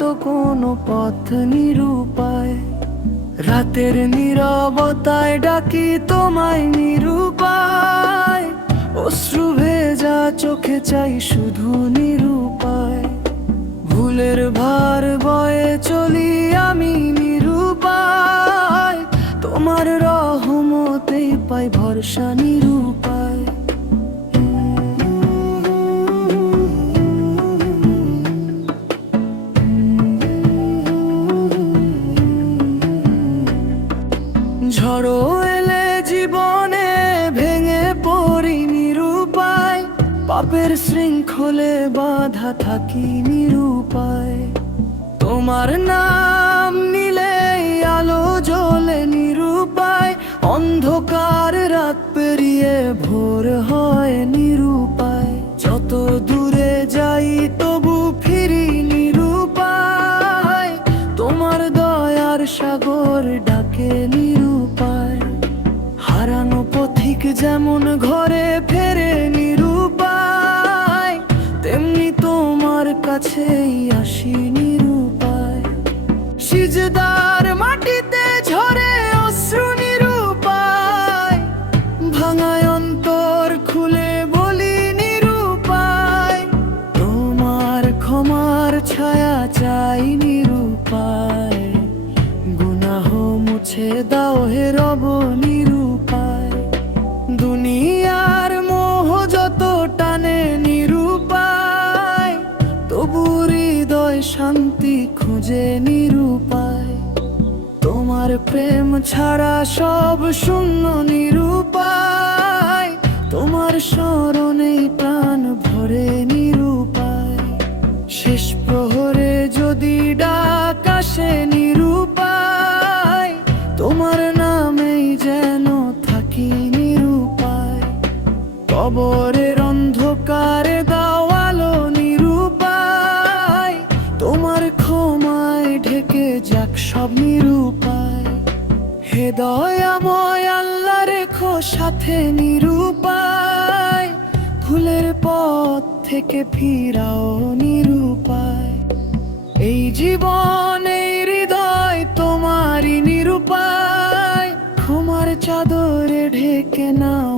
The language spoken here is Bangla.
তো কোনো পথ নিরুপায়। রাতের নীরবতায় ডাকি তোমায় নিরুপায়, অশ্রু ভেজা চোখে চাই শুধু নিরুপায়। ভুলের ভার বয়ে চলি আমি নিরুপায়, তোমার রহমতেই পাই ভরসা নিরুপায়। ঝড়ো এলে জীবনে ভেঙে পড়ি নিরুপায়, পাপের শৃঙ্খলে বাধা থাকি নিরুপায়। তোমার নাম নিলে আলো জ্বলে নিরুপায়, অন্ধকার রাত পেরিয়ে ভোর হয় নিরুপায়। যত দূরে যাই তবু ফিরি নিরুপায়, তোমার দয়ার সাগর ডাকে নিরুপায়। হারানো পথিক যেমন ঘরে ফেরে নিরুপায়, তেমনি তোমার কাছেই আসি নিরুপায়। সিজদার মাটিতে ঝরে অশ্রু নিরুপায়, ভাঙায় অন্তর খুলে বলি নিরুপায়। তোমার ক্ষমার ছায়া চাই নিরুপায়, গুনাহ মুছে দাও হে রব নিরুপায়। দুনিয়ার মোহ যত টানে নিরুপায়, তবু হৃদয় শান্তি খুঁজে নিরুপায়। তোমার প্রেম ছাড়া সব শূন্য নিরুপায়, তোমার স্মরণেই প্রাণ ভরে নিরুপায়। শেষ প্রহরে যদি ডাক আসে নিরুপায়, তোমার নামেই যেন থাকি নিরুপায়। কবরের অন্ধকারে দাও আলো নিরুপায়, তোমার ক্ষমায় ঢেকে যাক সব নিরুপায়। হে দয়াময় আল্লাহ রেখো সাথে নিরুপায়, ভুলের পথ থেকে ফিরাও নিরুপায়। এই জীবন এই হৃদয় তোমারই নিরুপায়, ক্ষমার চাদরে ঢেকে নাও